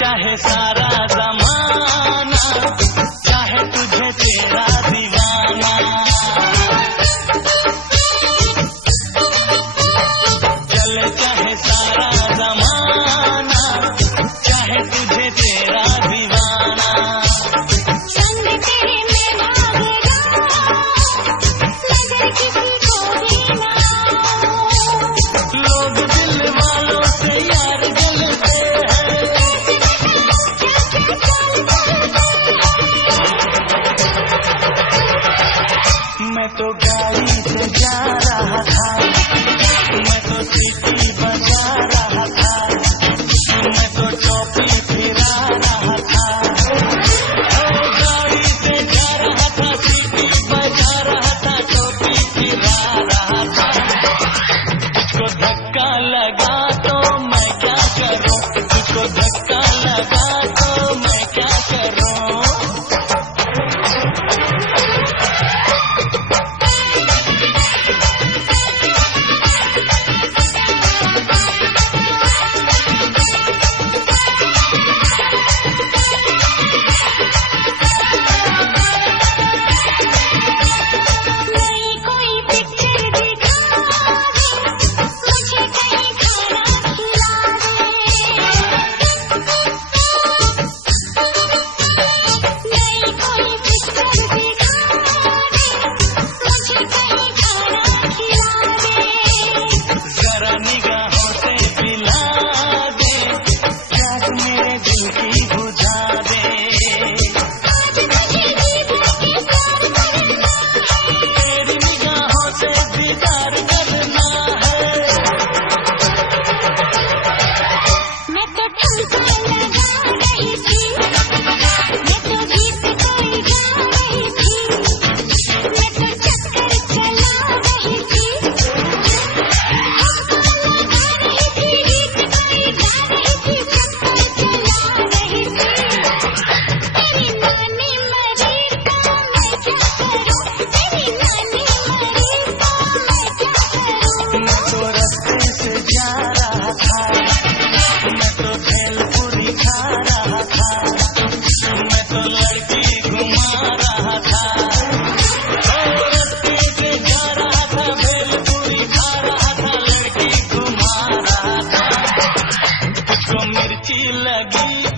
चाहे सारा जमाना, चाहे तुझे तेरा दीवाना। चले चाहे सारा जमाना, चाहे तुझे तेरा दीवाना। संग तेरे में भागेगा, नजर किसी को भी ना हो। लोग दिल वालों से यार जलते हैं। मैं तो गाड़ी से जा रहा था, मैं तो सीटी बजा रहा था, मैं तो टोपी फिरा रहा था। ओ गाड़ी से जा रहा था, सीटी बजा रहा था, टोपी फिरा रहा था। तुझको धक्का लगा तो मैं क्या करूं, तुझको धक्का लगा तो मैं क्या करूं। मिर्ची लगी